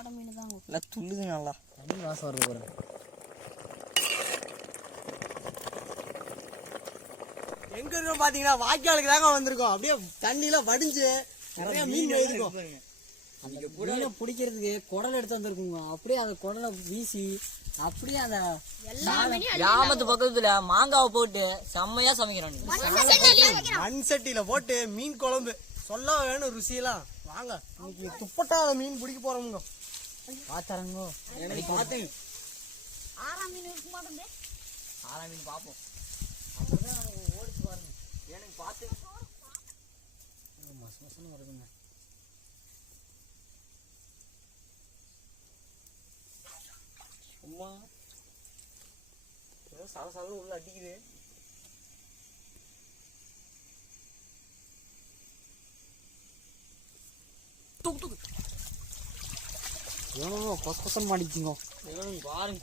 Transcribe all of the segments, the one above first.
ஓட மீன் தாங்க. இல்லை துள்ளுது நல்லா. தண்ணி வாசம் வருது பாருங்க. எங்க இருக்கோம் பாத்தீங்கன்னா வாய்க்காலுக்கு தாங்க வந்திருக்கோம். அப்படியே தண்ணியில வடிஞ்சு நிறைய மீன் இருக்கும். அந்த மீனை பிடிக்கிறதுக்கு குடல் எடுத்து வந்திருக்குங்க. அப்படியே அந்த குடலை வீசி அப்படியே அந்த கிராமத்து பக்கத்துல மாங்காவை போட்டு செம்மையா சமைக்கிறாங்க. மண் சட்டியில போட்டு மீன் குழம்பு சொல்ல வேணும் ருசியெல்லாம். வாங்க இன்னைக்கு துப்பட்டாத மீன் பிடிக்க போறோமுங்க. பாத்தாரங்கோ எனக்கு பார்த்து ஆறாம் மீன் இருக்க மாட்டேங்குது. ஆறாம் மீன் பார்ப்போம். அப்படிதான் ஓடிச்சு பாருங்க. எனக்கு பார்த்து மச மசன்னு வருதுங்க. சும்மா ஏதோ சல சல உள்ள அடிக்குது. தூக்கு தூக்கு ஏனோ கொச கொசன்னு மாட்டிச்சிங்கோ. பாருங்க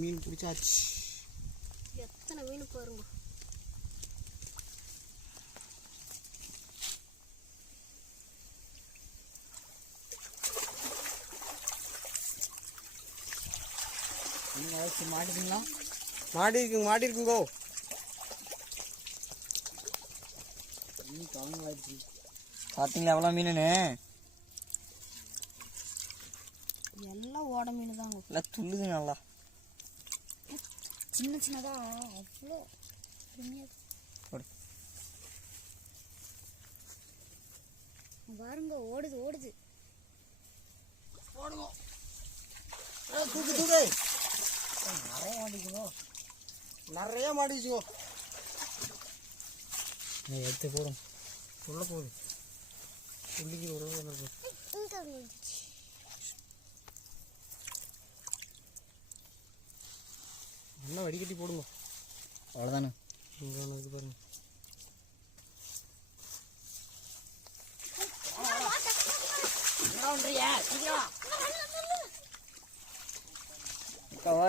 மீன் பிடிச்சாச்சு. எத்தனை மீன் பாருங்க. நீங்க ஏதாச்சும் மாட்டிக்கிங்களா? மாட்டி இருக்குங்கோ. மீன் கலங்காயிடுச்சு. பாத்தீங்களா எவ்வளோ மீனுன்னு? எல்லாம் ஓட மீன் தாங்க. இல்லை துள்ளுது நல்லா. சின்ன சின்னதா அவ்வளோ பாருங்க. ஓடுது ஓடுது. தூக்கு தூக்கு. நிறைய மாட்டிக்குங்கோ. நிறைய மாட்டிச்சுங்கோ. எடுத்து போடும். உள்ள போகுது. உள்ளிக்கு உள்ள போகுது. நல்லா வடிகட்டி போடுங்க. அவ்வளோதானே. இது பாருங்க.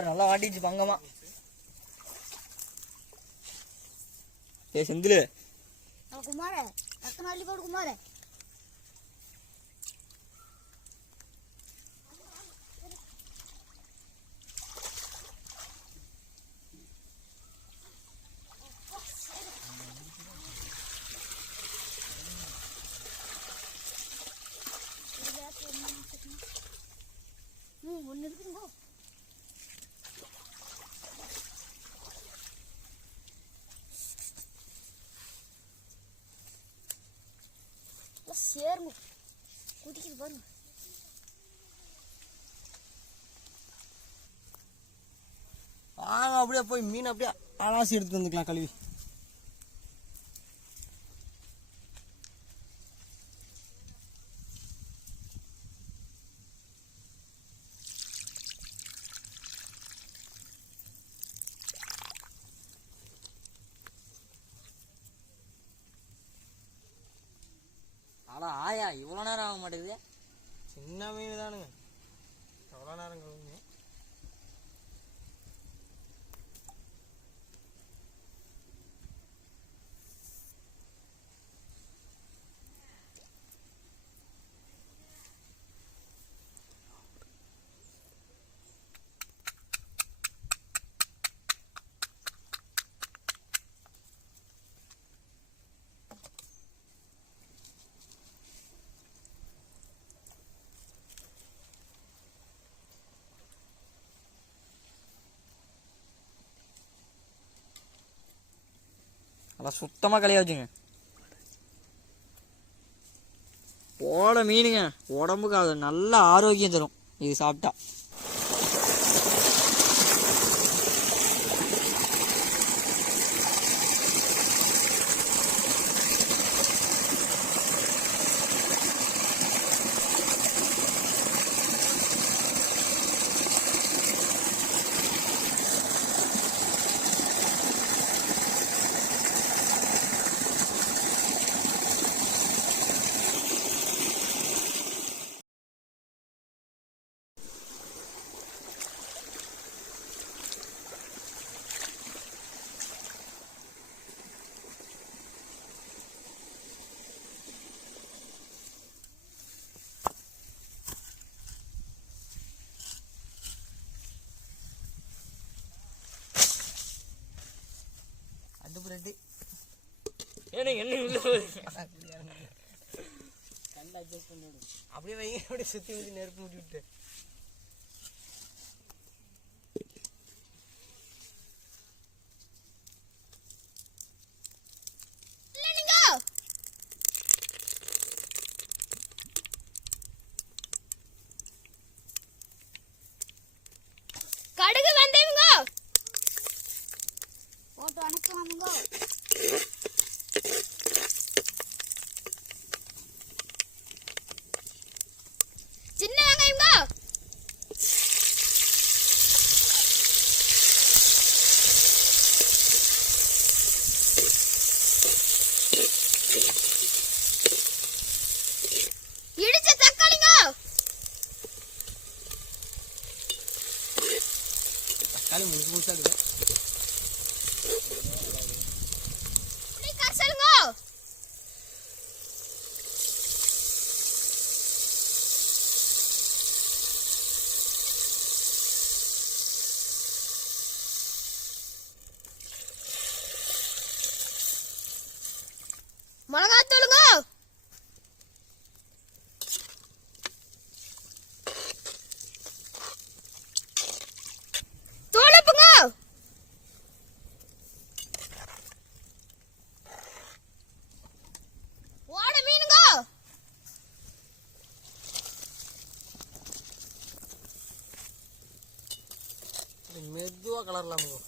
நல்லா வாட்டிச்சு பங்கமா. ஏ செந்தில் குமார எத்தனை அள்ளி போடு குமார. ஒன்று இருக்குதுங்க. சேருங்க குதிக்குது பாருங்க. வாங்க அப்படியே போய் மீன் அப்படியே அலாசி எடுத்து வந்துக்கலாம் கழுவி. ஆனா ஆயா இவ்வளோ நேரம் ஆக மாட்டேங்குது. சின்ன மீன் தானுங்க. எவ்வளோ நேரம் கழுவுங்க. நல்லா சுத்தமாக கலையா வச்சுங்க. ஓட மீனுங்க உடம்புக்கு அது நல்ல ஆரோக்கியம் தரும் இது சாப்பிட்டா. அப்படியே வைங்க, அப்படியே சுத்தி வச்சு நெருப்பு மூட்டி விட்டு. கடுகு வெந்தயம்ங்க போட்டு வணக்கலாமுங்க. சின்ன வெங்காயம்ங்க இடிச்ச தக்காளிங்க தக்காளி முழுசு முழுசா இருக்குது. கசலுங்க மிளகாத்தூளுங்க தூளுப்புங்க ஓட மீனுங்க மெதுவா கலரலாமுங்க.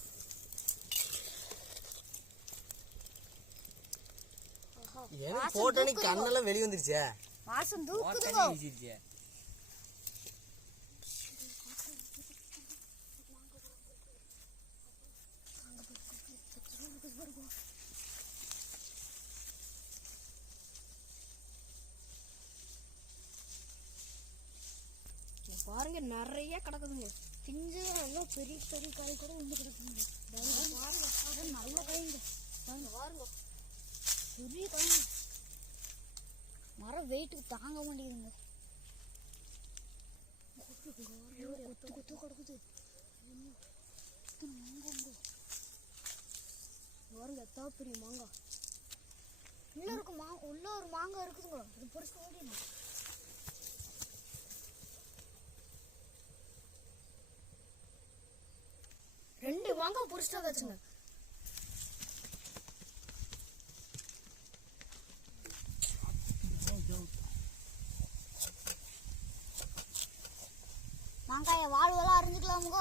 எனக்கு போட்டோன்னு கண்ணெல்லாம் வெளியே வந்துருச்சே. வாசம் தூக்குதுங்க. பாருங்க நிறைய கிடக்குதுங்க. பிஞ்சு எல்லாம் பெரிய பெரிய காய் கூட வந்து கிடக்குதுங்க. பாருங்க நல்ல காய்ங்க. பாருங்க பெரிய காய்ங்க. மரம் வெயிட்டுக்கு தாங்க மாட்டேங்குதுங்க. கொத்து கொத்து கிடக்குது. பாருங்க எத்தா பெரிய மாங்காய் உள்ள இருக்கு. உள்ள ஒரு மாங்காய் இருக்குதுங்க. இது பொறுத்து ஓடிடும். ரெண்டு மாங்காய் பொறிச்சிட்டா வச்சுங்க. மாங்காய வாழ்வெல்லாம் அறிஞ்சுக்கலாமுங்க.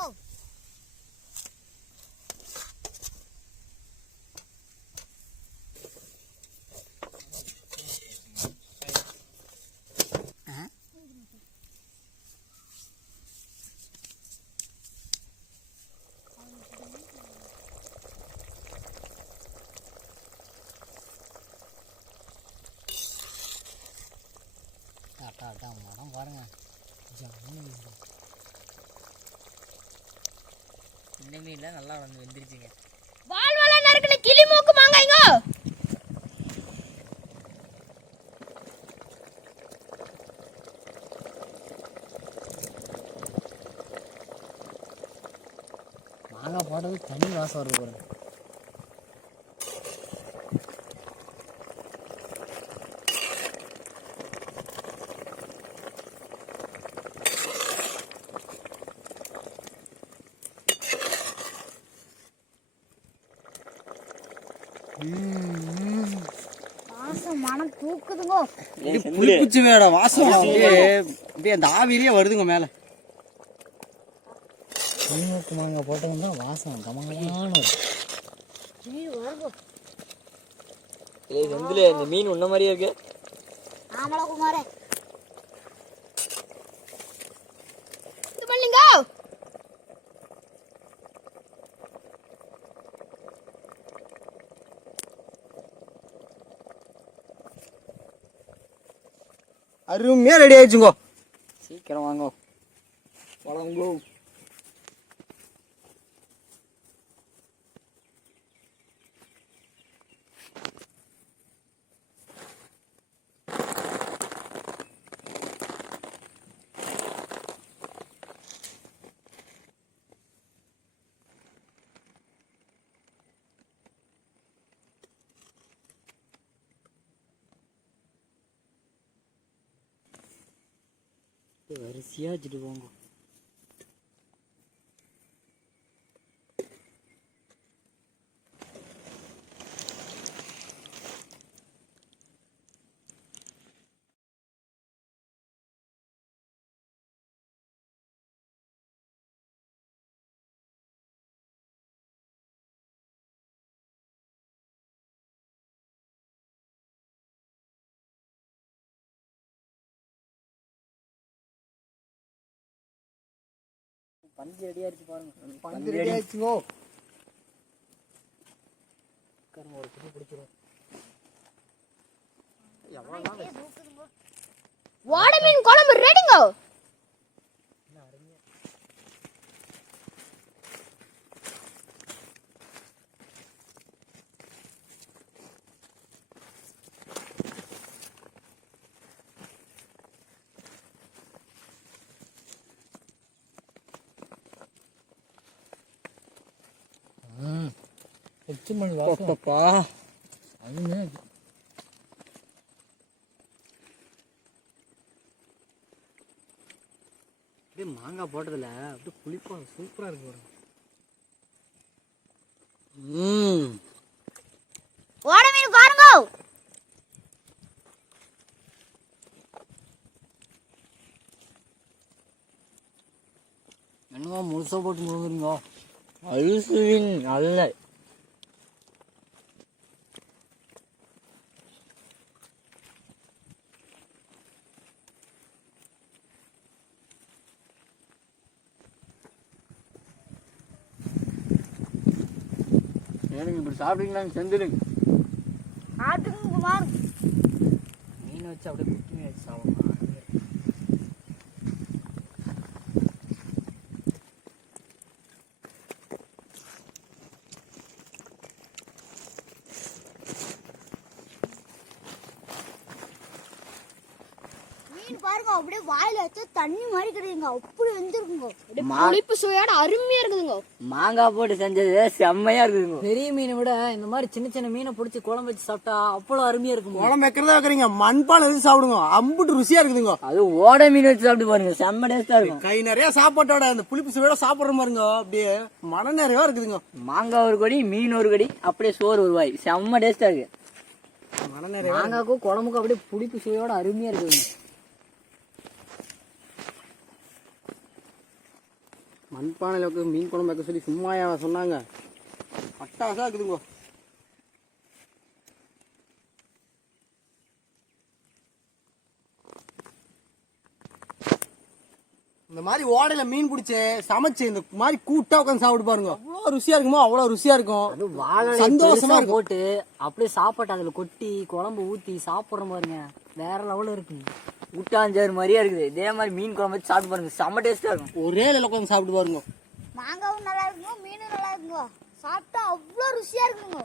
மரம் பாருங்க. இந்த மீன்ல நல்லா வந்து வெந்துருச்சுங்க. வாழ்வெல்லாம் நறுக்குன கிளி மூக்கு மாங்காய்ங்க. மாங்காய் போட்டது தண்ணி வாசம் வருது பாருங்க. வாசம் மனம் தூக்குதுங்க. புளிப்புச்சு மேடம் வாசம் அப்படியே அந்த ஆவிலேயே வருதுங்க மேல. மூக்கு மாங்காய் போட்டோம்னா வாசம் கமகமான செந்தில் இந்த மீன் உன்ன மாதிரியே இருக்கு. ஆமலா குமாரே இது பண்ணீங்க. அருமையா ரெடி ஆயிடுச்சுங்கோ. சீக்கிரம் வாங்கோ வளங்கோ. வரிசையா வச்சுட்டு போங்க. பஞ்சு ரெடி ஆயிடுச்சு பாருங்க. பந்து ரெடி ஆயிடுச்சுங்கோ. ஒரு குடி பிடிச்சிரும். வாடை மீன் குழம்பு ரெடிங்க. அப்பப்பா அதுன்னு அப்படியே மாங்காய் போட்டதுல அப்படியே புளிப்பா சூப்பரா இருக்கு பாருங்க. வாடை மீன் பாருங்க. என்னவா முழுசா போட்டு முழுங்குறீங்க? அழுசுவின் நல்ல இப்படி சாப்பிட்டீங்களான்னு செஞ்சிடுங்க. ஆட்டுங்க பாரு. மீன் வச்சு அப்படியே குட்டி மீன் வச்சு சாப்பிடணும். மீன் பாருங்க அப்படியே வாயில வச்சு தண்ணி மாதிரி கிடைக்குங்க. அப்படி வந்துருக்குங்க. புளிப்பு சுவையோட அருமையா இருக்குதுங்க. மாங்காய் போட்டு செஞ்சது செம்மையா இருக்குதுங்க. பெரிய மீனை விட இந்த மாதிரி சின்ன சின்ன மீனை பிடிச்சி குழம்பு வச்சு சாப்பிட்டா அவ்வளவு அருமையா இருக்கும். குழம்பு வைக்கிறதா வைக்கிறீங்க, மண்பானை வச்சு சாப்பிடுங்க, அம்புட்டு ருசியா இருக்குதுங்க. அது ஓட மீன் வச்சு சாப்பிட்டு பாருங்க, செம்ம டேஸ்டா இருக்கும். கை நிறைய சாப்பாட்டோட அந்த புளிப்பு சுவையோட சாப்பிடுற மாதிரிங்க, அப்படியே மன நிறைவா இருக்குதுங்க. மாங்காய் ஒரு கொடி, மீன் ஒரு கொடி, அப்படியே சோறு ஒரு வாய், செம்ம டேஸ்டா இருக்கு. மன நிறைவா மாங்காய்க்கும் குழம்புக்கும் அப்படியே புளிப்பு சுவையோட அருமையா இருக்குதுங்க. மண்பானையில வைக்க மீன் குழம்பு வைக்க சொல்லி சும்மாயா சொன்னாங்க, அட்டாசா இருக்குதுங்க. இந்த மாதிரி ஓடையில மீன் பிடிச்சு சமைச்சு இந்த மாதிரி கூட்டா உட்காந்து சாப்பிட்டு பாருங்க, அவ்வளவு ருசியா இருக்குமோ அவ்வளவு ருசியா இருக்கும். அது வாழை சந்தோஷமா இருக்கும். போட்டு அப்படியே சாப்பாட்டு அதுல கொட்டி குழம்பு ஊத்தி சாப்பிடுற பாருங்க, வேற லெவல்ல இருக்கு. ஊட்டாஞ்சேறு மாதிரியா இருக்குது. இதே மாதிரி மீன் குழம்பு வச்சு சாப்பிட்டு பாருங்க, செம்ம டேஸ்டா இருக்கும். ஒரே இலையில உட்காந்து சாப்பிட்டு பாருங்க. மாங்காவும் நல்லா இருக்குங்க, மீனும் நல்லா இருக்குங்க. சாப்பிட்டா அவ்வளோ ருசியா இருக்குங்க.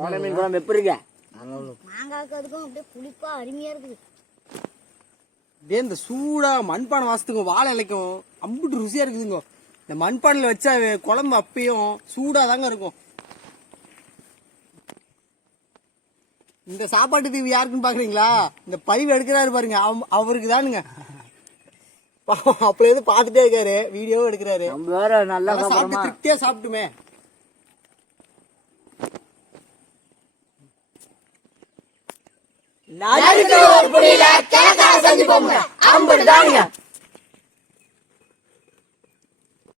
வாழை மீன் குழம்பு எப்படி இருக்கு? மாங்காய்க்கு அதுக்கும் அப்படியே புளிப்பா அருமையா இருக்குது. இதே இந்த சூடா மண்பானை வாசத்துக்கும் வாழை இலைக்கும் அம்புட்டு ருசியா இருக்குதுங்க. இந்த மண்பானையில வச்சா குழம்பு அப்பயும் சூடா தாங்க இருக்கும். இந்த சாப்பாட்டு தீவு யாருக்குன்னு பாக்குறீங்களா? இந்த பதிவு எடுக்கிறாரு பாருங்க, அவருக்கு தானுங்க. அப்பல இருந்து பாத்துட்டே இருக்காரு, வீடியோவும் எடுக்கிறாரு. நம்ம வேற நல்லா சாப்பிட்டு திருப்தியா சாப்பிட்டுமே. புரியல, செஞ்சு போங்க.